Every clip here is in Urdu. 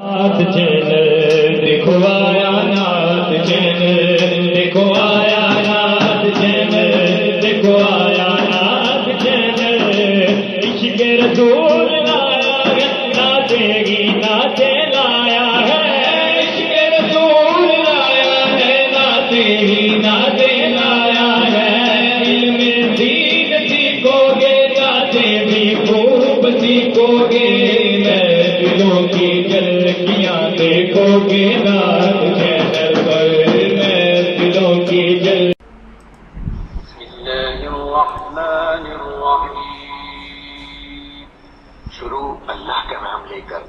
نعت چینل دیکھو آیا، نعت چینل دیکھو آیا، نعت چینل دیکھو آیا، نعت چینل عشق رسول لایا ہے، نعتیں ہی نعتیں لایا ہے، عشق رسول لایا ہے، نعتیں ہی نعتیں لایا ہے، علم دین سیکھو گے، نعتیں بھی خوب سیکھو گے، دلوں کی جھلکیاں دیکھو گے نعت چینل پر، میں دلوں کی جھلکیاں۔ بسم اللہ الرحمن الرحیم۔ شروع اللہ کا نام لے کر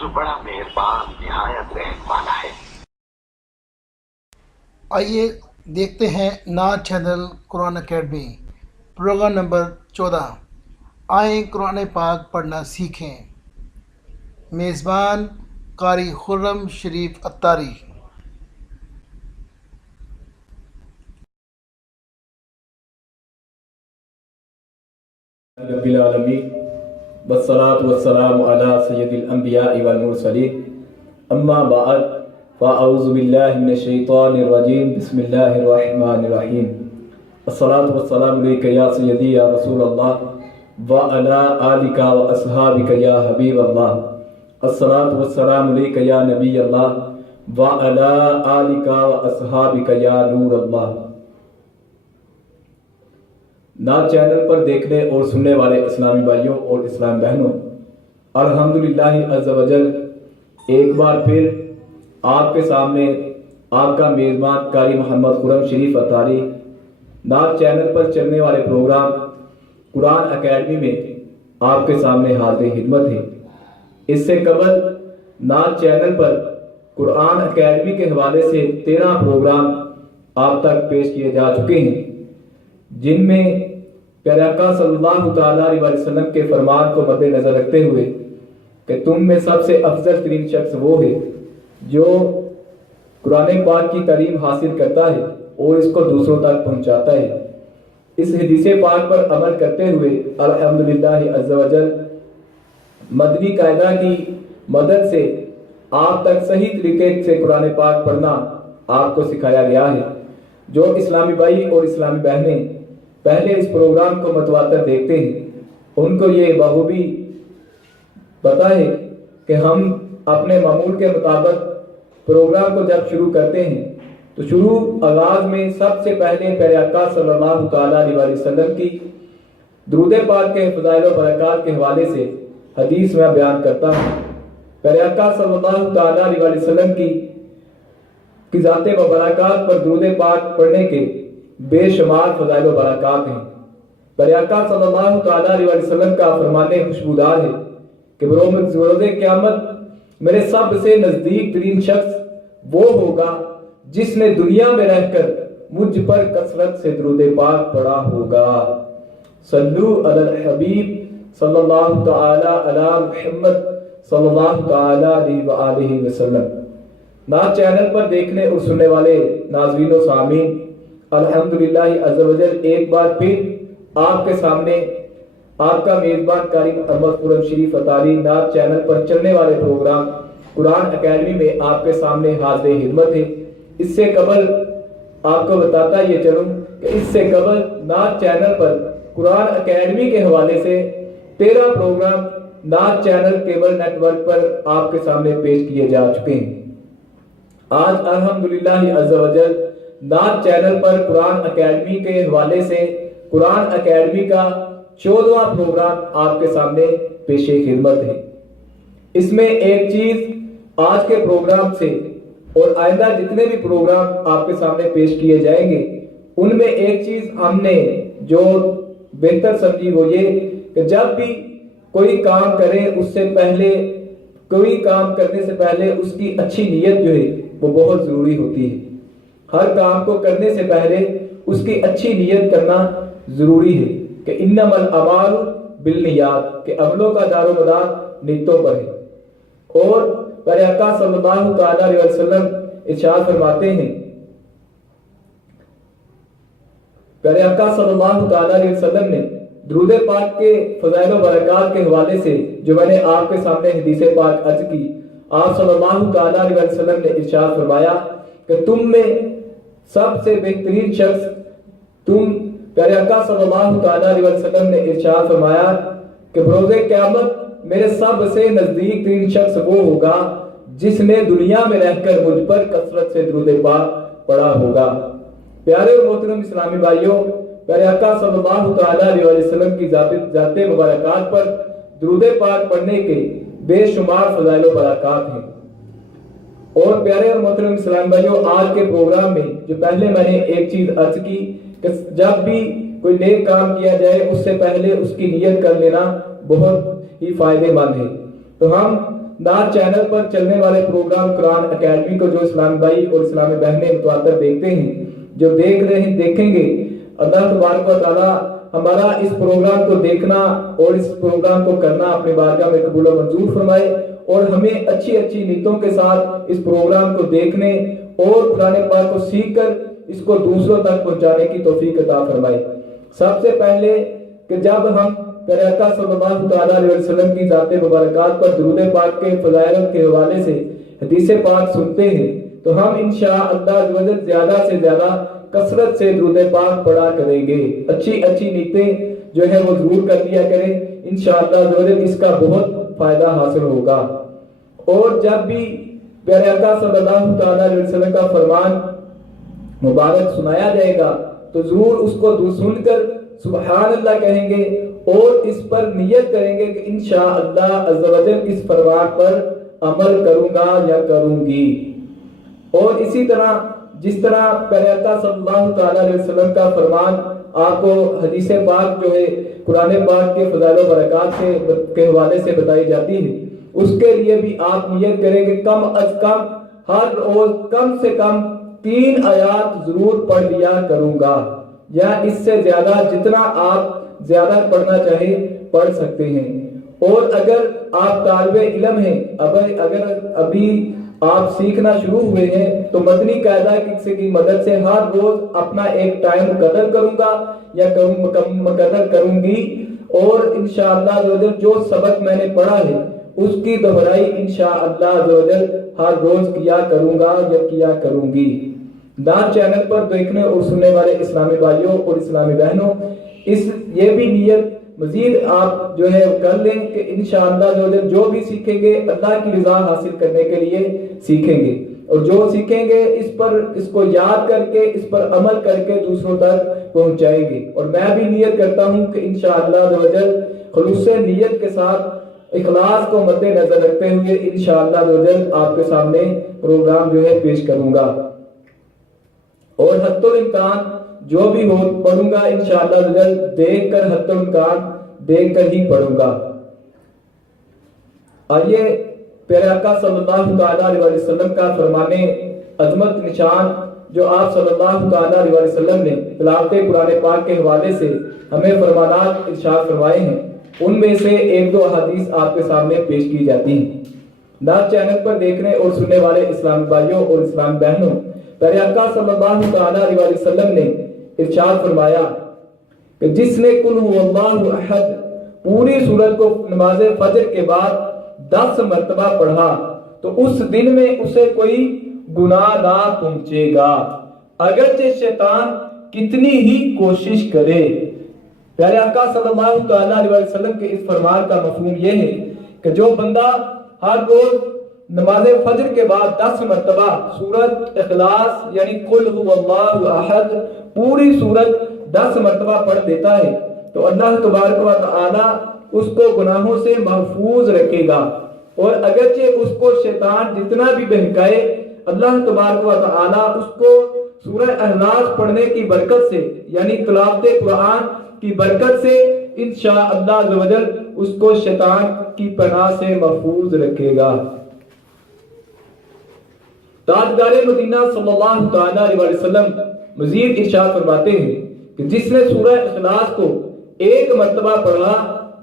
جو بڑا مہربان نہایت رحم والا ہے۔ آئیے دیکھتے ہیں نعت چینل قرآن اکیڈمی پروگرام نمبر 14، آئیں قرآن پاک پڑھنا سیکھیں۔ میزبان قاری خرم شریف اتاری۔ رب العالمین والصلاة والسلام علی سید الانبیاء والمرسلین، اما بعد فاعوذ باللہ من الشیطان الرجیم، بسم اللہ الرحمن الرحیم۔ الصلاة والسلام علیک یا سیدی یا رسول اللہ وعلی آلک واصحابک یا حبیب اللہ۔ الصلاة والسلام علیک یا نبی اللہ وعلی آلک واصحابک یا نور اللہ۔ نعت چینل پر دیکھنے اور سننے والے اسلامی بھائیوں اور اسلام بہنوں، الحمدللہ عز و جل ایک بار پھر آپ کے سامنے آپ کا میزبان قاری محمد خرم شریف اتاری نعت چینل پر چلنے والے پروگرام قرآن اکیڈمی میں آپ کے سامنے حاضر خدمت ہے۔ اس سے قبل نعت چینل پر قرآن اکیڈمی کے حوالے سے 13 پروگرام آپ تک پیش کیے جا چکے ہیں، جن میں پیارے آقا صلی اللہ تعالیٰ علیہ وسلم کے فرمان کو مد نظر رکھتے ہوئے کہ تم میں سب سے افضل ترین شخص وہ ہے جو قرآن پاک کی تعلیم حاصل کرتا ہے اور اس کو دوسروں تک پہنچاتا ہے، اس حدیث پاک پر عمل کرتے ہوئے الحمدللہ عز و جل مدنی قاعدہ کی مدد سے آپ تک صحیح طریقے سے قرآن پاک پڑھنا آپ کو سکھایا گیا ہے۔ جو اسلامی بھائی اور اسلامی بہنیں پہلے اس پروگرام کو متواتر دیکھتے ہیں، ان کو یہ بخوبی پتہ ہے کہ ہم اپنے معمول کے مطابق پروگرام کو جب شروع کرتے ہیں تو شروع آغاز میں سب سے پہلے پیارے آقا صلی اللہ تعالیٰ علیہ وسلم کی درود پاک کے فضائل و برکات کے حوالے سے حدیث میں بیان کرتا ہوں۔ پیارے آقا صلی اللہ تعالیٰ علیہ وسلم کی ذات و برکات پر درود پاک پڑھنے کے بے شمار فضائل و برکات ہیں۔ پیارے آقا صلی اللہ تعالیٰ علیہ وسلم کا فرمان خوشبودار ہے کہ بروز قیامت میرے سب سے نزدیک ترین شخص وہ ہوگا جس نے دنیا میں رہ کر مجھ پر کثرت سے درود پاک پڑھا ہوگا۔ صلو علی الحبیب صلی اللہ تعالیٰ علی محمد صلی اللہ تعالیٰ علیہ وآلہ وسلم۔ نعت چینل پر دیکھنے اور سننے والے ناظرین و سامعین، الحمدللہ عز و جل ایک بار پھر آپ کے سامنے آپ کا میزبان قاری محمد خرم شریف اتاری نعت چینل پر چلنے والے پروگرام قرآن اکیڈمی میں آپ کے سامنے حاضر خدمت ہے۔ اس سے قبل آپ کو بتاتا یہ چلوں کہ اس سے قبل نعت چینل پر قرآن اکیڈمی کے حوالے سے 13 پروگرام نعت چینل کیبل نیٹ ورک پر آپ کے سامنے پیش کیے جا چکے ہیں۔ آج الحمدللہ عز و جل نعت چینل پر قرآن اکیڈمی کے حوالے سے قرآن اکیڈمی کا 14واں پروگرام آپ کے سامنے پیش خدمت ہے۔ اس میں ایک چیز آج کے پروگرام سے اور آئندہ جتنے بھی پروگرام آپ کے سامنے پیش کیے جائیں گے ان میں ایک چیز ہم نے جو بہتر سمجھی وہ یہ کہ جب بھی کوئی کام کرے اس سے پہلے کوئی کام کرنے سے پہلے اس کی اچھی نیت جو ہے وہ بہت ضروری ہوتی ہے۔ ہر کام کو کرنے سے پہلے اس کی اچھی نیت کرنا ضروری ہے کہ انما الاعمال بالنیات، کہ عملوں کا دار و مدار نیتوں پر ہے۔ اور پیارے آقا صلی اللہ تعالیٰ علیہ وسلم ارشاد فرماتے ہیں، پیارے آقا صلی اللہ تعالیٰ علیہ وسلم نے درود پاک کے فضائل و برکات کے حوالے سے جو میں نے آپ کے سامنے حدیث پاک عرض کی، آپ صلی اللہ تعالیٰ علیہ وسلم نے ارشاد فرمایا کہ تم میں سب سے بہترین شخص پیارے آقا صلی اللہ تعالیٰ علیہ وسلم نے ارشاد فرمایا کہ بروز قیامت میرے سب سے نزدیک ترین شخص وہ ہوگا جس نے دنیا میں رہ کر مجھ پر کثرت سے درود پاک پڑھا ہوگا۔ پیارے اور محترم اسلامی بھائیوں، پیارے آقا صلی اللہ تعالیٰ علیہ وسلم کی ذات مبارکات پر درود پاک پڑھنے کے بے شمار فضائل و برکات ہیں۔ اور پیارے اور محترم اسلامی بھائیوں، آج کے پروگرام میں جو پہلے میں نے ایک چیز عرض کی کہ جب بھی کوئی نیک کام کیا جائے اس سے پہلے اس کی نیت کر لینا بہت ہی فائدے مند ہے۔ تو ہم نعت چینل پر چلنے والے پروگرام قرآن اکیڈمی کو جو اسلامی بھائی اور اسلامی بہنیں متواتر دیکھتے ہیں، جو دیکھیں گے، اللہ تبارک و تعالی ہمارا اس پروگرام کو دیکھنا اور اس پروگرام کو کرنا اپنے بارگاہ میں قبول و منظور فرمائے، اور ہمیں اچھی اچھی نیتوں کے ساتھ اس پروگرام کو دیکھنے اور قرآن پاک کو سیکھ کر اس کو دوسروں تک پہنچانے کی توفیق عطا فرمائے۔ سب سے پہلے کہ جب ہم پیارے آقا صلی اللہ تعالیٰ علیہ وسلم کی ذات مبارکات پر درود پاک کے فضائل کے حوالے سے حدیث پاک سنتے ہیں تو ہم انشاءاللہ زیادہ سے زیادہ کثرت سے درود پاک پڑھا کریں گے۔ اچھی نیتیں جو ہے وہ ضرور کر لیا کریں، انشاءاللہ اس کا بہت فائدہ حاصل ہوگا۔ اور جب بھی پیارے آقا صلی اللہ تعالیٰ علیہ وسلم کا فرمان مبارک سنایا جائے گا تو ضرور اس کو سن کر سبحان اللہ کہیں گے اور اس پر نیت کریں گے کہ انشاءاللہ عز و جل اس فرمان پر عمل کروں گا یا کروں گی۔ اور اسی طرح جس طرح پیارے آقا صلی اللہ تعالیٰ علیہ وسلم کا فرمان آپ کو حدیث پاک جو ہے قرآن پاک کے فضائل و برکات کے حوالے سے بتائی جاتی ہے، اس کے لیے بھی آپ نیت کریں کہ کم از کم ہر روز کم سے کم 3 آیات ضرور پڑھ لیا کروں گا، یا اس سے زیادہ جتنا آپ زیادہ پڑھنا چاہے پڑھ سکتے ہیں۔ اور اگر آپ طالب علم ہیں، اگر ابھی آپ سیکھنا شروع ہوئے ہیں تو مدنی قاعدہ کی مدد سے ہر روز اپنا ایک ٹائم مقرر کروں گا یا مقرر کروں گی، اور انشاءاللہ جو سبق میں نے پڑھا ہے اس کی دہرائی انشاءاللہ ہر روز کیا کروں گا یا کیا کروں گی۔ نعت چینل پر دیکھنے اور سننے والے اسلامی بھائیوں اور اسلامی بہنوں، یہ بھی نیت مزید آپ جو ہے کر لیں کہ انشاءاللہ جو بھی سیکھیں گے اللہ کی رضا حاصل کرنے کے لیے سیکھیں گے، اور جو سیکھیں گے اس کو یاد کر کے اس پر عمل کر کے دوسروں تک پہنچائیں گے۔ اور میں بھی نیت کرتا ہوں کہ انشاءاللہ خلوص نیت کے ساتھ اخلاص کو مد نظر رکھتے ہوئے انشاءاللہ آپ کے سامنے پروگرام جو ہے پیش کروں گا، اور حتی الامکان جو بھی ہو پڑھوں گا انشاءاللہ دیکھ کر حتی الامکان دیکھ کر ہی پڑھوں گا۔ آئیے پیارے آقا صلی اللہ تعالیٰ علیہ وسلم کا فرمانے عظمت نشان جو آپ صلی اللہ تعالیٰ علیہ وسلم نے تلاوت قرآن پاک کے حوالے سے ہمیں فرمانات ارشاد فرمائے ہیں، ان میں سے 1-2 احادیث آپ کے سامنے پیش کی جاتی ہیں۔ نعت چینل پر دیکھنے اور سننے والے اسلام بھائیوں اور اسلام بہنوں، پیارے آقا صلی اللہ تعالیٰ علیہ وسلم نے ارشاد فرمایا کہ جس نے قل هو اللہ احد پوری سورت کو نماز فجر کے بعد 10 مرتبہ پڑھا تو اس دن میں اسے کوئی گناہ نہ پہنچے گا، اگرچہ شیطان کتنی ہی کوشش کرے۔ پیارے آقا صلی اللہ تعالیٰ علیہ وسلم کے اس فرمان کا مفہوم یہ ہے کہ جو بندہ ہر روز نماز فجر کے بعد 10 مرتبہ سورت اخلاص یعنی قل هو اللہ احد پوری سورت 10 مرتبہ پڑھ دیتا ہے تو اللہ تبارک و تعالی اس کو گناہوں سے محفوظ رکھے گا، اور اگرچہ اس کو شیطان جتنا بھی بہکائے اللہ تبارک و تعالی اس کو سورہ اخلاص پڑھنے کی برکت سے یعنی تلاوت قرآن کی برکت سے انشاءاللہ عزوجل اس کو شیطان کی پناہ سے محفوظ رکھے گا۔ تاجدار مدینہ صلی اللہ تعالیٰ علیہ وسلم مزید ارشاد فرماتے ہیں کہ جس نے سورہ اخلاص کو 1 مرتبہ پڑھا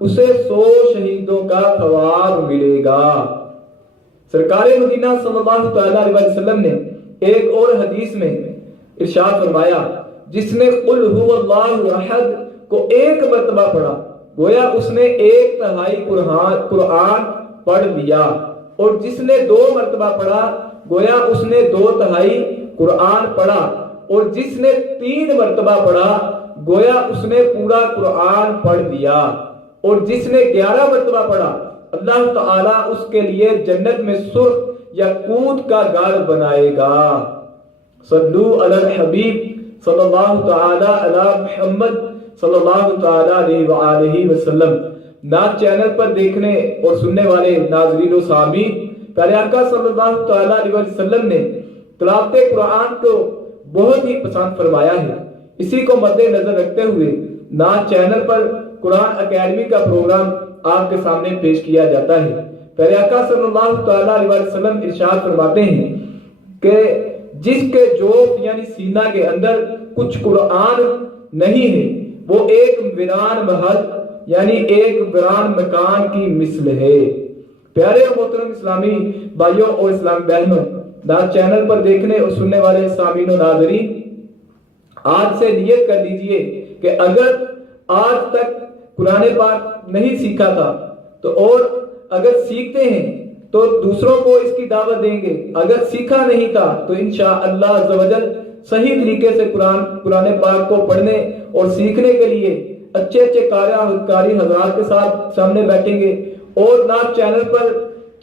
اسے 100 شہیدوں کا ثواب ملے گا۔ سرکار مدینہ صلی اللہ تعالیٰ علیہ وسلم نے ایک اور حدیث میں ارشاد فرمایا جس نے قل هو اللہ احد کو 1 مرتبہ پڑھا گویا اس نے 1/3 قرآن پڑھ لیا، اور جس نے 2 مرتبہ پڑھا گویا اس نے 2/3 قرآن پڑھا، اور جس نے 3 مرتبہ پڑھا گویا اس نے پورا قرآن پڑھ لیا، اور جس نے 11 مرتبہ پڑھا اللہ تعالیٰ اس کے لیے جنت میں سرخ یاقوت کا گھر بنائے گا۔ صلو علی الحبیب صلی اللہ تعالی علی محمد صلی اللہ تعالی علیہ وآلہ وسلم۔ نعت چینل پر دیکھنے اور سننے والے ناظرین و سامعین، پیارے آقا صلی اللہ تعالی علیہ وسلم نے تلاوت قرآن کو بہت ہی پسند فرمایا ہے۔ اسی کو مد نظر رکھتے ہوئے نعت چینل پر قرآن اکیڈمی کا پروگرام آپ کے سامنے پیش کیا جاتا ہے۔ پیارے آقا صلی اللہ تعالی علیہ وسلم ارشاد فرماتے ہیں کہ جس کے جوف یعنی سینہ کے اندر کچھ قرآن نہیں ہے وہ ایک ویران محل یعنی ایک ویران مکان کی مثل ہے۔ پیارے اور محترم اسلامی بھائیوں اور اسلام بہنوں، نعت چینل پر دیکھنے اور سننے والے سامعین و ناظرین، آج سے نیت کر لیجئے کہ اگر آج تک قرآن پاک نہیں سیکھا تھا تو اور اگر سیکھتے ہیں تو دوسروں کو اس کی دعوت دیں گے، اگر سیکھا نہیں تھا تو انشاءاللہ عز و جل صحیح طریقے سے قرآن پاک کو پڑھنے اور سیکھنے کے لیے اچھے قاری حضرات کے ساتھ سامنے بیٹھیں گے، اور نعت چینل پر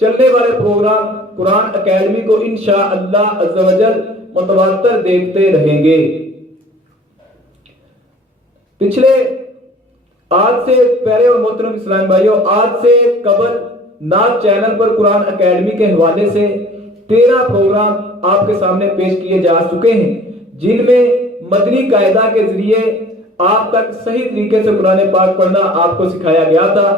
چلنے والے پروگرام قرآن اکیڈمی کو انشاءاللہ عز و جل متواتر دیکھتے رہیں گے۔ پچھلے آج سے پیارے اور محترم اسلام بھائیوں، آج سے قبل نعت چینل پر قرآن اکیڈمی کے حوالے سے 13 پروگرام آپ کے سامنے پیش کیے جا چکے ہیں، جن میں مدنی قاعدہ کے ذریعے آپ تک صحیح طریقے سے قرآن پاک پڑھنا آپ کو سکھایا گیا تھا،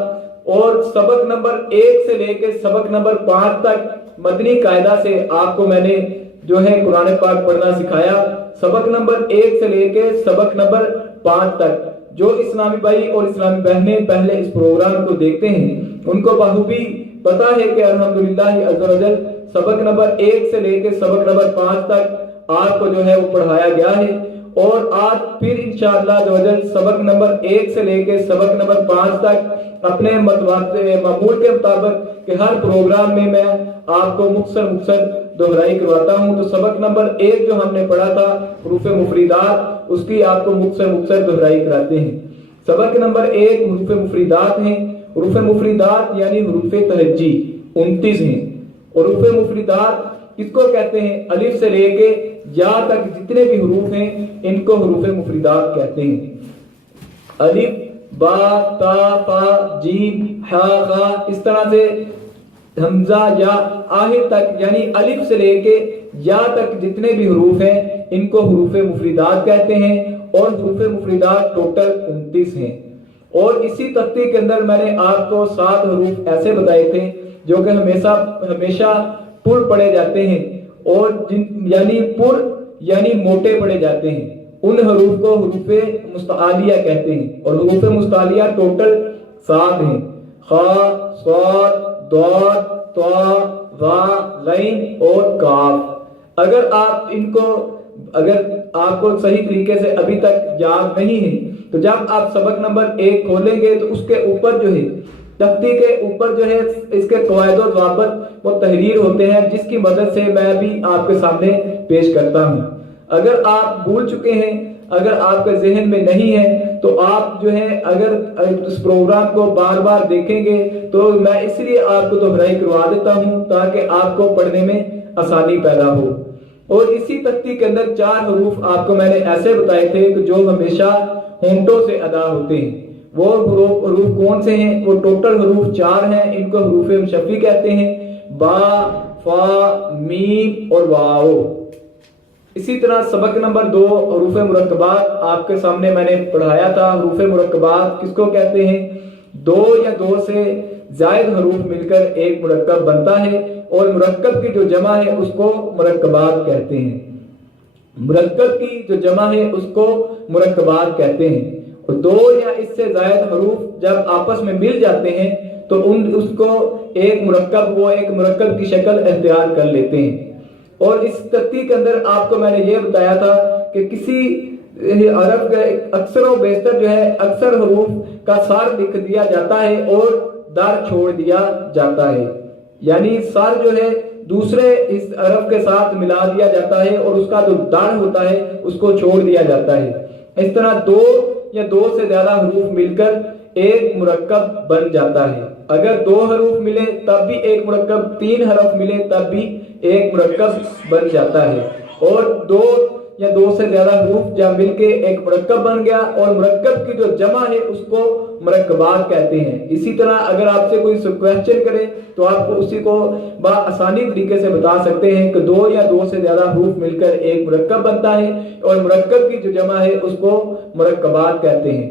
اور سبق نمبر 1 سے لے کے سبق نمبر 5 تک مدنی قاعدہ سے آپ کو میں نے جو ہے قرآن پاک پڑھنا سکھایا۔ سبق نمبر 1 سے لے کے سبق نمبر 5 تک جو اسلامی بھائی اور اسلامی بہنیں پہلے اس پروگرام کو دیکھتے ہیں ان کو بخوبی پتا ہے کہ الحمدللہ عز و جل سبق نمبر 1 سے لے کے سبق نمبر 5 تک آپ کو جو ہے وہ پڑھایا گیا ہے، اور آج پھر انشاءاللہ عز و جل سبق نمبر 1 سے لے کے سبق نمبر 5 تک اپنے معمول کے مطابق کہ ہر پروگرام میں میں آپ کو مختصر دہرائی کرواتا ہوں، تو سبق نمبر 1 جو ہم نے پڑھا تھا حروف مفردات، اس کی آپ کو مختصر دہرائی کراتے ہیں۔ سبق نمبر 1 حروف مفردات ہیں۔ حروف مفردات یعنی حروف تہجی 29 ہیں، اور حروف مفردات کس کو کہتے ہیں؟ الف سے لے کے یا تک جتنے بھی حروف ہیں ان کو حروف مفردات کہتے ہیں۔ الف با تا فا جیم ہا خا، اس طرح سے حمزہ یا آخر تک یعنی الف سے لے کے یا تک جتنے بھی حروف ہیں ان کو حروف مفردات کہتے ہیں، اور حروف مفردات ٹوٹل 29 ہیں۔ اور اسی تختی کے اندر میں نے آپ کو 7 حروف ایسے بتائے تھے جو کہ ہمیشہ پر پڑھے جاتے ہیں، اور یعنی موٹے پڑھے جاتے ہیں، ان حروف کو حروف مستعلیہ کہتے ہیں، اور حروف مستعلیہ ٹوٹل 7 ہیں: خا، صاد، ضاد، طا، ظا، غین اور کاف۔ اگر آپ کو صحیح طریقے سے ابھی تک یاد نہیں ہے تو جب آپ سبق نمبر 1 کھولیں گے تو اس کے اوپر جو ہے تختی کے اوپر جو ہے اس کے قواعد و ضوابط وہ تحریر ہوتے ہیں، جس کی مدد سے میں بھی آپ کے سامنے پیش کرتا ہوں۔ اگر آپ بھول چکے ہیں، اگر آپ کے ذہن میں نہیں ہے تو آپ جو ہے اگر اس پروگرام کو بار بار دیکھیں گے تو میں اس لیے آپ کو دہرائی کروا دیتا ہوں تاکہ آپ کو پڑھنے میں آسانی پیدا ہو۔ اور اسی تختی کے اندر 4 حروف آپ کو میں نے ایسے بتائے تھے کہ جو ہمیشہ ہونٹوں سے ادا ہوتے ہیں۔ وہ حروف کون سے ہیں؟ وہ ٹوٹل حروف 4 ہیں، ان کو حروف مشفی کہتے ہیں: با، فا، میم اور واو۔ اسی طرح سبق نمبر 2 حروف مرکبات آپ کے سامنے میں نے پڑھایا تھا۔ حروف مرکبات کس کو کہتے ہیں؟ 2 یا 2 سے زائد حروف مل کر ایک مرکب بنتا ہے، اور مرکب کی جو جمع ہے اس کو مرکبات کہتے ہیں۔ مرکب کی جو جمع ہے اس کو مرکبات کہتے ہیں، اور 2 یا اس سے زائد حروف جب آپس میں مل جاتے ہیں تو اس کو ایک مرکب کی شکل اختیار کر لیتے ہیں۔ اور اس تختی کے اندر آپ کو میں نے یہ بتایا تھا کہ کسی حرف کا اکثر و بیشتر جو ہے اکثر حروف کا سار لکھ دیا جاتا ہے اور در چھوڑ دیا جاتا ہے۔ یعنی سر جو ہے دوسرے اس حرف کے ساتھ ملا دیا جاتا ہے اور اس کا جو دڑ ہوتا ہے اس کو چھوڑ دیا جاتا ہے. اس طرح دو یا دو سے زیادہ حروف مل کر ایک مرکب بن جاتا ہے. اگر دو حروف ملے تب بھی ایک مرکب، تین حرف ملے تب بھی ایک مرکب بن جاتا ہے. اور دو یا دو سے زیادہ حروف جب مل کے ایک مرکب بن گیا اور مرکب کی جو جمع ہے اس کو مرکبات کہتے ہیں. اسی طرح اگر آپ سے کوئی کویسچن کرے تو آپ کو اسی کو بآسانی طریقے سے بتا سکتے ہیں کہ دو یا دو سے زیادہ حروف مل کر ایک مرکب بنتا ہے اور مرکب کی جو جمع ہے اس کو مرکبات کہتے ہیں.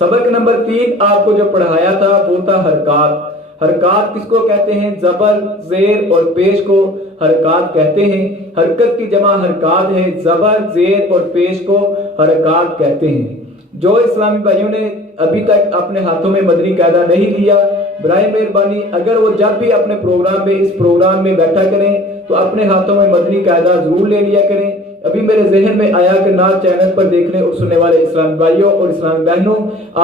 سبق نمبر 3 آپ کو جو پڑھایا تھا وہ تھا حرکات. حرکات کس کو کہتے ہیں؟ زبر، زیر اور پیش کو حرکات کہتے ہیں. حرکت کی جمع حرکات ہے، زبر، زیر اور پیش کو حرکات کہتے ہیں. جو اسلامی بھائیوں نے ابھی تک اپنے ہاتھوں میں مدنی قاعدہ نہیں لیا، برائے مہربانی اگر وہ جب بھی اپنے پروگرام میں اس پروگرام میں بیٹھا کریں تو اپنے ہاتھوں میں مدنی قاعدہ ضرور لے لیا کریں. ابھی میرے ذہن میں آیا کہ نعت چینل پر دیکھنے اور سننے والے اسلامی بھائیوں اور اسلامی بہنوں،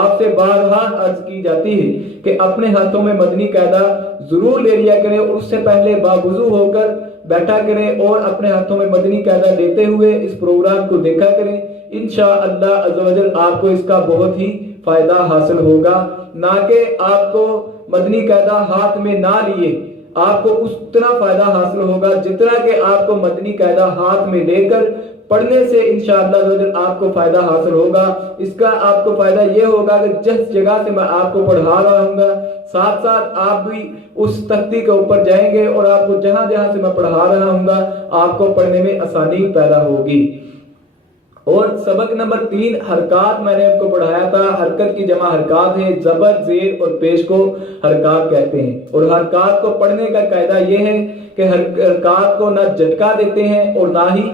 آپ سے بارہا عرض کی جاتی ہے کہ اپنے ہاتھوں میں مدنی قاعدہ ضرور لے لیا کریں اور اس سے پہلے باوضو ہو کر بیٹھا کریں اور اپنے ہاتھوں میں مدنی قاعدہ لیتے ہوئے اس پروگرام کو دیکھا کریں. انشاءاللہ عز و جل آپ کو اس کا بہت ہی فائدہ حاصل ہوگا. نہ کہ آپ کو مدنی قاعدہ ہاتھ میں نہ لیے آپ کو اتنا فائدہ حاصل ہوگا جتنا کہ آپ کو مدنی قاعدہ ہاتھ میں لے کر پڑھنے سے انشاءاللہ آپ کو فائدہ حاصل ہوگا. اس کا آپ کو فائدہ یہ ہوگا کہ جس جگہ سے میں آپ کو پڑھا رہا ہوں گا ساتھ ساتھ آپ بھی اس تختی کے اوپر جائیں گے اور آپ کو جہاں جہاں سے میں پڑھا رہا ہوں گا آپ کو پڑھنے میں آسانی پیدا ہوگی. اور سبق نمبر 3 حرکات میں نے آپ کو پڑھایا تھا. حرکت کی جمع حرکات ہے، زبر، زیر اور پیش کو حرکات کہتے ہیں. اور حرکات کو پڑھنے کا قاعدہ یہ ہے کہ حرکات کو نہ جھٹکا دیتے ہیں اور نہ ہی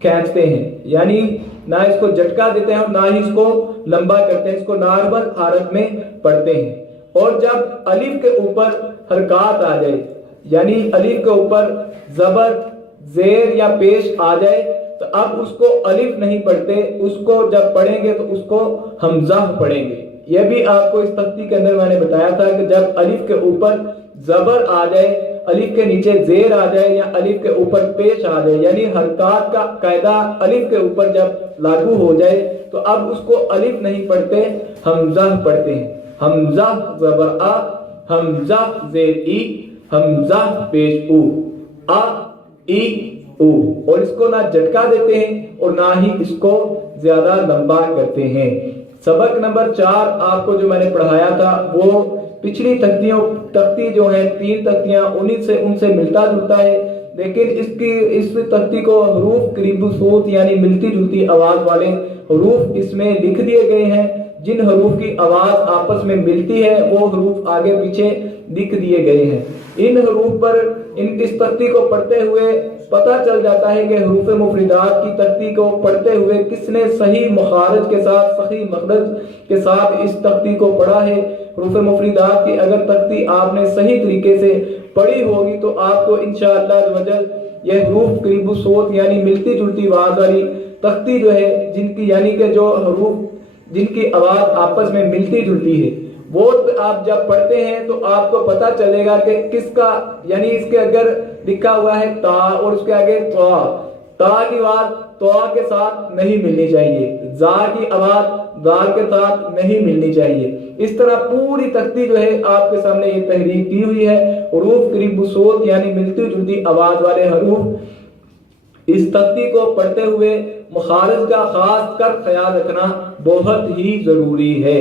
کھینچتے ہیں، یعنی نہ اس کو جھٹکا دیتے ہیں اور نہ ہی اس کو لمبا کرتے ہیں. اس کو نارمل حالت میں پڑھتے ہیں. اور جب الف کے اوپر حرکات آ جائے، یعنی الف کے اوپر زبر، زیر یا پیش آ جائے تو اب اس کو الف نہیں پڑھتے، اس کو جب پڑھیں گے تو اس کو حمزہ پڑھیں گے. یہ بھی آپ کو اس تختی کے اندر میں نے بتایا تھا کہ جب الف کے اوپر زبر آ جائے، الف کے نیچے زیر آ جائے یا الف کے اوپر پیش آ جائے، یعنی حرکات کا قاعدہ الف کے اوپر جب لاگو ہو جائے تو اب اس کو الف نہیں پڑھتے، حمزہ پڑھتے ہیں. حمزہ زبر آ، حمزہ زیر ای، حمزہ پیش او، آ ای او. اور اس کو نہ جھٹکا دیتے ہیں اور نہ ہی اس کو زیادہ لمبا کرتے ہیں. سبق نمبر 4 آپ کو جو میں نے پڑھایا تھا وہ پچھلی تختی جو ہیں 3 تختیاں ان سے ملتا جلتا ہے، لیکن اس تختی کو حروف قریب صوت یعنی ملتی جلتی آواز والے حروف اس میں لکھ دیے گئے ہیں. جن حروف کی آواز آپس میں ملتی ہے وہ حروف آگے پیچھے لکھ دیے گئے ہیں. ان حروف پر اس تختی کو پڑھتے ہوئے پتہ چل جاتا ہے کہ حروف مفردات کی تختی کو پڑھتے ہوئے کس نے صحیح مخارج کے ساتھ صحیح مخرج کے ساتھ اس تختی کو پڑھا ہے. حروف مفردات کی اگر تختی آپ نے صحیح طریقے سے پڑھی ہوگی تو آپ کو انشاءاللہ یہ حروف قریب صوت یعنی ملتی جلتی آواز والی تختی جو ہے جن کی یعنی کہ جو حروف جن کی آواز آپس میں ملتی جلتی ہے وہ آپ جب پڑھتے ہیں تو آپ کو پتہ چلے گا کہ کس کا یعنی اس کے اگر لکھا ہوا ہے تا اور اس کے آگے تا کی آواز تو کے ساتھ نہیں ملنی چاہیے، زا کی آواز زا کے ساتھ نہیں ملنی چاہیے. اس طرح پوری تختی جو ہے آپ کے سامنے یہ تحریر کی ہوئی ہے. حروف قریب صوت یعنی ملتی جلتی آواز والے حروف اس تختی کو پڑھتے ہوئے مخارج کا خاص کر خیال رکھنا بہت ہی ضروری ہے.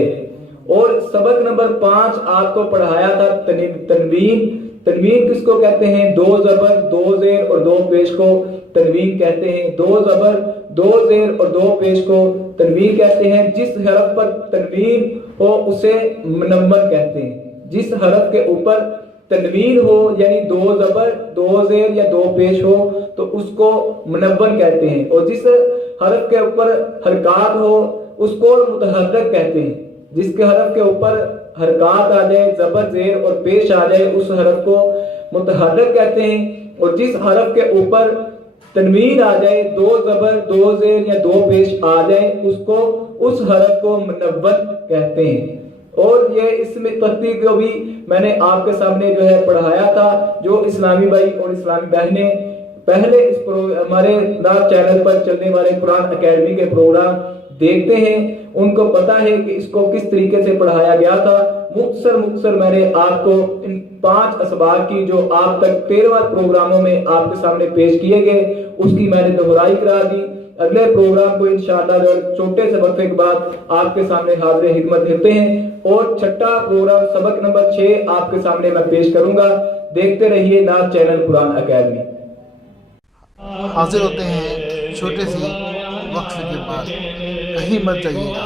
اور سبق نمبر 5 آپ کو پڑھایا تھا تنوین. تنوین کس کو کہتے ہیں؟ 2 زبر 2 زیر اور 2 پیش کو تنوین کہتے ہیں. 2 زبر 2 زیر اور 2 پیش کو تنوین کہتے ہیں. جس حرف پر تنوین ہو اسے منون کہتے ہیں. جس حرف کے اوپر تنوین ہو یعنی 2 زبر 2 زیر یا 2 پیش ہو تو اس کو منون کہتے ہیں. اور جس حرف کے اوپر حرکات ہو اس کو متحرک کہتے ہیں. جس کے حرف کے اوپر حرکات آ جائے، زبر زیر اور پیش آ جائے اس حرف کو متحرک کہتے ہیں. اور جس حرف کے اوپر تنوین آ جائے، 2 زبر 2 زیر یا 2 پیش آ جائے اس حرف کو منون کہتے ہیں. اور یہ اس میں تختی کو بھی میں نے آپ کے سامنے جو ہے پڑھایا تھا. جو اسلامی بھائی اور اسلامی بہنیں پہلے اس ہمارے نعت چینل پر چلنے والے قرآن اکیڈمی کے پروگرام دیکھتے ہیں ان کو پتا ہے کہ اس کو کس طریقے سے پڑھایا گیا تھا. مختصر میں نے آپ کو ان 5 اسباق کی جو آپ تک 13 پروگراموں میں آپ کے سامنے پیش کیے گئے اس کی میں نے دہرائی کرا دی. اگلے پروگرام کو انشاءاللہ جو چھوٹے سے وقفے کے بعد آپ کے سامنے حاضر خدمت ہوتے ہیں اور چھٹا پروگرام سبق نمبر 6 آپ کے سامنے میں پیش کروں گا. دیکھتے رہیے نعت چینل قرآن اکیڈمی. حاضر ہوتے ہیں چھوٹے سی وقفے کے بعد، کہیں مت جائیے گا.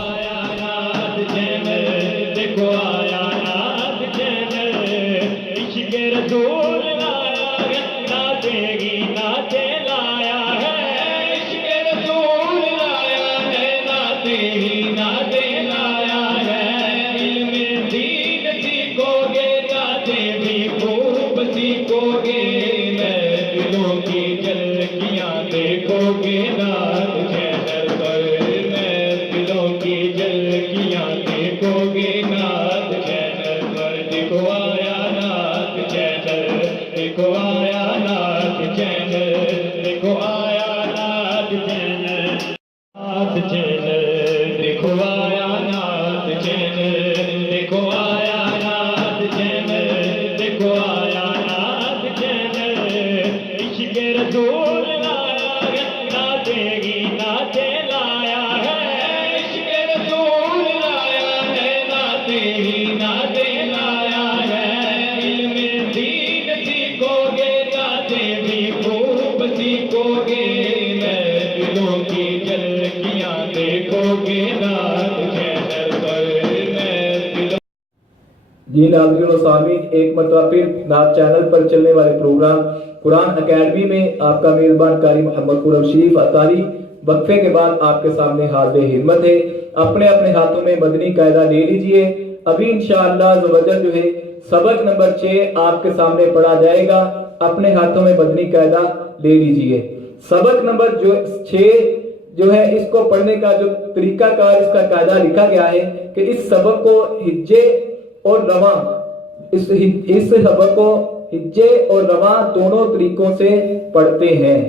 دیکھو آیا نعت چینل، عشق رسول لایا ہے، نعتیں گی نعتیں لایا ہے، عشق رسول لایا ہے، نعتیں گی نعتیں لایا ہے. علم دین سیکھو گے نعتیں بھی خوب سیکھو گے، محفلوں کی جھلکیاں دیکھو گے نعت چینل پر، محفلوں کی جھلکیاں دیکھو گے نعت چینل پر. دیکھو آیا نعت چینل، دیکھو آیا نعت چینل، دیکھو آیا نعت چینل، نعت چینل. دیکھو آیا نعت چینل، دیکھو آیا نعت چینل، دیکھو آیا نعت چینل. عشق رسول لایا ہے، نعتیں گی نعتیں لایا ہے، عشق رسول لایا ہے، نعتیں گی نعتیں لایا ہے. علم دین سیکھو گے نعتیں بھی خوب سیکھو گے، محفلوں کی جھلکیاں دیکھو گے نعت چینل پر، محفلوں. جی ناظرین و سامعین، ایک مرتبہ پھر نعت چینل پر چلنے والے پروگرام قرآن اکیڈمی میں آپ کا میزبان قاری محمد قرب شریف اطاری وقفے کے بعد آپ کے سامنے حاضر خدمت ہے. اپنے اپنے ہاتھوں میں مدنی قاعدہ لے لیجئے. ابھی انشاءاللہ عزوجل جو ہے سبق نمبر 6 آپ کے سامنے پڑھا جائے گا. اپنے ہاتھوں میں مدنی قاعدہ لے لیجئے. سبق نمبر 6 جو ہے اس کو پڑھنے کا جو طریقہ کار اس کا قاعدہ لکھا گیا ہے کہ اس سبق کو ہجے اور رواں اس سبق کو ہجے اور رواں دونوں طریقوں سے پڑھتے ہیں.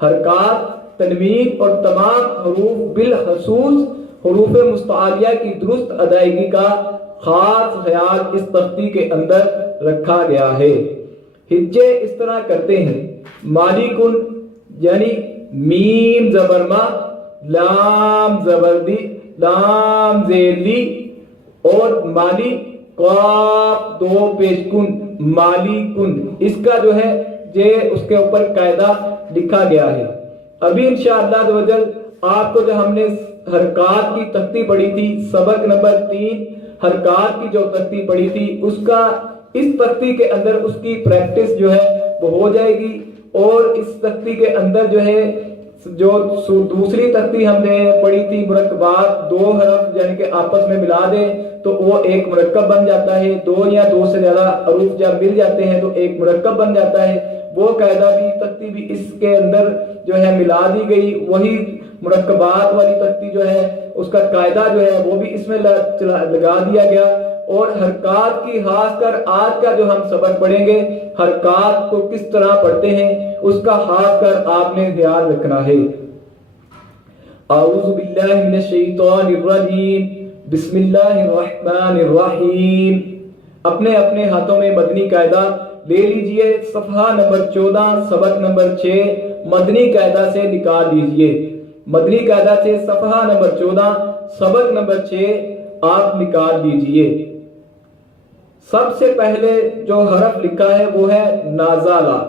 حرکات، تنوین اور تمام حروف بالخصوص حروف مستعلیہ کی درست ادائیگی کا خاص خیال اس تختی کے اندر رکھا گیا ہے. ہجے اس طرح کرتے ہیں: مالکن یعنی میم زبر ما، لام زبر دی، لام زیر لی، اور مالی قاف 2 پیش کن، مالی کن. اس کا جو ہے یہ اس کے اوپر قاعدہ لکھا گیا ہے. ابھی انشاءاللہ عزوجل آپ کو جو ہم نے حرکات کی تختی پڑھی تھی سبق نمبر 3 حرکات کی جو تختی پڑھی تھی اس کا اس تختی کے اندر اس کی پریکٹس جو ہے وہ ہو جائے گی. اور اس تختی کے اندر جو ہے جو دوسری تختی ہم نے پڑھی تھی مرکبات، 2 حرف یعنی کہ آپس میں ملا دیں تو وہ ایک مرکب بن جاتا ہے. 2 یا 2 سے زیادہ حروف جب مل جاتے ہیں تو ایک مرکب بن جاتا ہے. وہ قاعدہ بھی تختی بھی اس کے اندر جو ہے ملا دی گئی. وہی مرکبات والی تختی جو ہے اس کا قاعدہ جو ہے وہ بھی اس میں لگا دیا گیا. اور حرکات کی خاص کر آج کا جو ہم سبق پڑھیں گے حرکات کو کس طرح پڑھتے ہیں اس کا خاص کر آپ نے خیال رکھنا ہے. اعوذ باللہ من الشیطان الرجیم، بسم اللہ الرحمن الرحیم. اپنے اپنے ہاتھوں میں مدنی قاعدہ لے لیجئے. صفحہ نمبر 14 سبق نمبر 6 مدنی قاعدہ سے نکال لیجئے. مدنی قاعدہ سے صفحہ نمبر 14 سبق نمبر 6 آپ نکال لیجئے. سب سے پہلے جو حرف لکھا ہے وہ ہے نازالہ.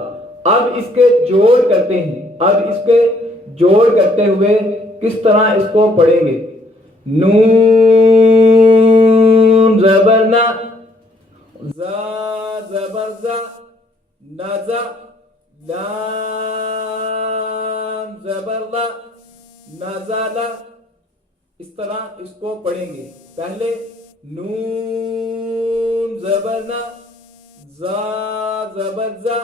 اب اس کے جوڑ کرتے ہیں. اب اس کے جوڑ کرتے ہوئے کس طرح اس کو پڑھیں گے؟ نون زبر نا، زا زبر زا، نازا، لام زبر لا، نازالہ. اس طرح اس کو پڑھیں گے. پہلے نون زبر نا، زا زبر زا،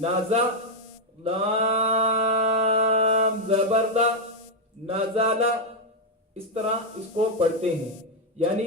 نازا، لام زبر لا، نازالہ. اس طرح اس کو پڑھتے ہیں. یعنی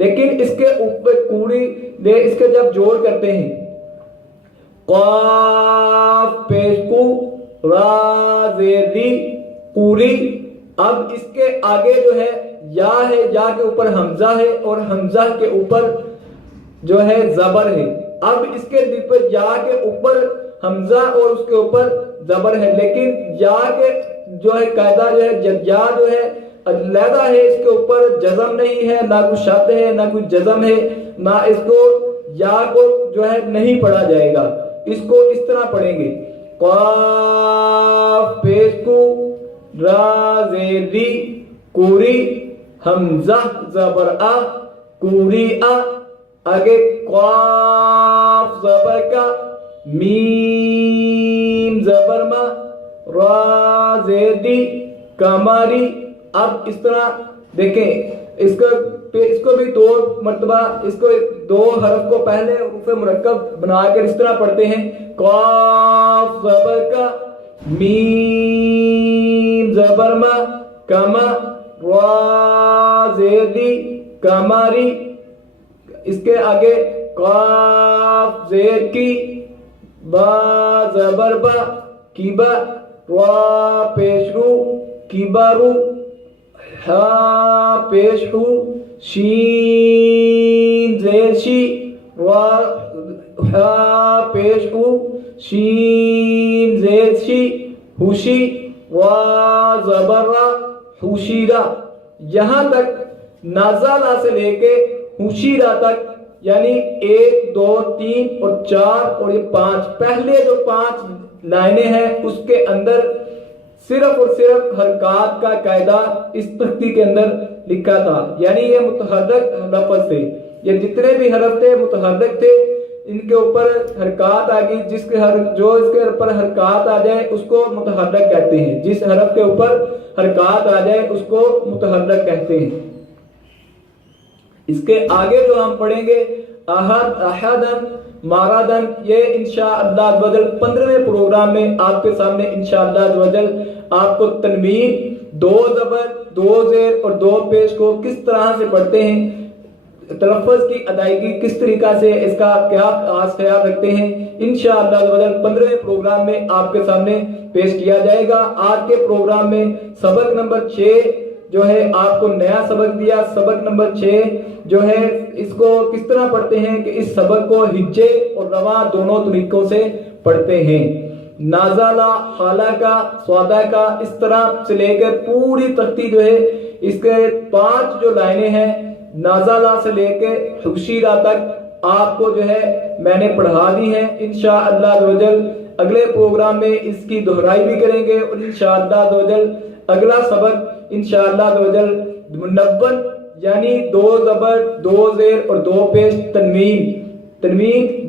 لیکن اس کے اوپر کوری دے اس کے جب جوڑ کرتے ہیں قاف پیش کو را زیر دی قوری، اب اس کے آگے جو ہے یا ہے، یا کے اوپر حمزہ ہے اور حمزہ کے اوپر جو ہے زبر ہے. اب اس کے یا کے اوپر حمزہ اور اس کے اوپر زبر ہے، لیکن یا کے جو ہے قاعدہ جو ہے یا جو ہے علیحدہ ہے، اس کے اوپر جزم نہیں ہے، نہ کوئی شد ہے نہ کوئی جزم ہے، نہ اس کو یا کو جو ہے نہیں پڑھا جائے گا. اس کو اس طرح پڑھیں گے قاف پیش کو را زیر دی کوری حمزہ زبر آ کوری آ، آگے قاف زبر کا میم زبر ما را زیر دی کماری. اب اس طرح دیکھیں اس کو بھی دو مرتبہ اس کو دو حرف کو پہلے حروف مرکب بنا کر اس طرح پڑھتے ہیں قاف زبر کا میم زبر ما کما را زیر دی کماری. اس کے آگے قاف زیر کی با زبر با کیبا را پیش رو کیبارو ہا پیش ہو شین زیر شی ہا پیش ہو شین زیر شی ہوشی وا زبر را ہوشیرا. یہاں تک نازالہ سے لے کے ہوشیرا تک یعنی 1 2 3 اور 4 اور یہ 5 پہلے جو 5 لائنیں ہیں اس کے اندر صرف اور صرف حرکات کا قاعدہ اس تختی کے اندر لکھا تھا، یعنی یہ متحرک لفظ تھے، یہ جتنے بھی حرف تھے متحرک تھے، ان کے اوپر حرکات آ گئی، جو اس کے اوپر حرکات آ جائے اس کو متحرک کہتے ہیں، جس حرف کے اوپر حرکات آ جائے اس کو متحرک کہتے ہیں. اس کے آگے جو ہم پڑھیں گے احد احدن مارادن، یہ انشاءاللہ عزوجل 15ویں پروگرام میں آپ کے سامنے انشاءاللہ عزوجل آپ کو تنوین 2 زبر 2 زیر اور 2 پیش کو کس طرح سے پڑھتے ہیں، تلفظ کی ادائیگی کس طریقہ سے اس کا کیا خاص خیال رکھتے ہیں، انشاءاللہ عزوجل 15ویں پروگرام میں آپ کے سامنے پیش کیا جائے گا. آج کے پروگرام میں سبق نمبر 6 جو ہے آپ کو نیا سبق دیا. سبق نمبر 6 جو ہے اس کو کس طرح پڑھتے ہیں کہ اس سبق کو ہجے اور رواں دونوں طریقوں سے پڑھتے ہیں. نازالہ خالہ کا سوادہ کا اس طرح سے لے کر پوری تختی جو ہے اس کے 5 جو لائنیں ہیں نازالہ سے لے کے حشیرہ تک آپ کو جو ہے میں نے پڑھا دی ہیں. انشاءاللہ عزوجل اگلے پروگرام میں اس کی دہرائی بھی کریں گے اور انشاءاللہ عزوجل اگلا سبق انشاءاللہ عزوجل منون یعنی 2 زبر 2 زیر اور 2 پیش تنوین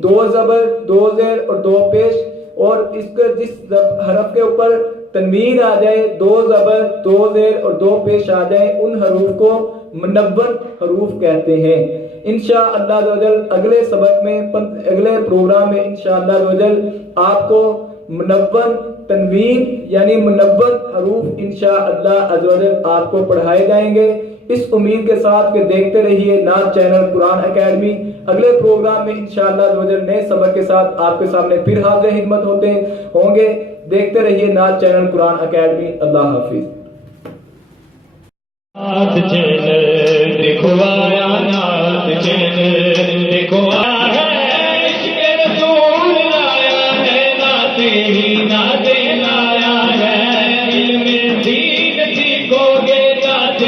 2 زبر 2 زیر اور 2 پیش، اور اس کے جس حرف کے اوپر تنوین آ جائے 2 زبر 2 زیر اور 2 پیش آ جائے ان حروف کو منون حروف کہتے ہیں. انشاءاللہ عزوجل اگلے سبق میں اگلے پروگرام میں انشاءاللہ عزوجل آپ کو منون تنوین یعنی منون حروف انشاءاللہ عزوجل آپ کو پڑھائے جائیں گے. اس امید کے ساتھ کہ دیکھتے رہیے نعت چینل قرآن اکیڈمی. اگلے پروگرام میں انشاءاللہ عزوجل نئے سبق کے ساتھ آپ کے سامنے پھر حاضر خدمت ہوتے ہوں گے. دیکھتے رہیے نعت چینل قرآن اکیڈمی. اللہ حافظ. نعت چینل دیکھو آیا، نعت چینل دیکھو آیا ہے، عشق رسول لایا ہے، نعت ہی نعت لایا ہے، علم دین سیکھو گے نعت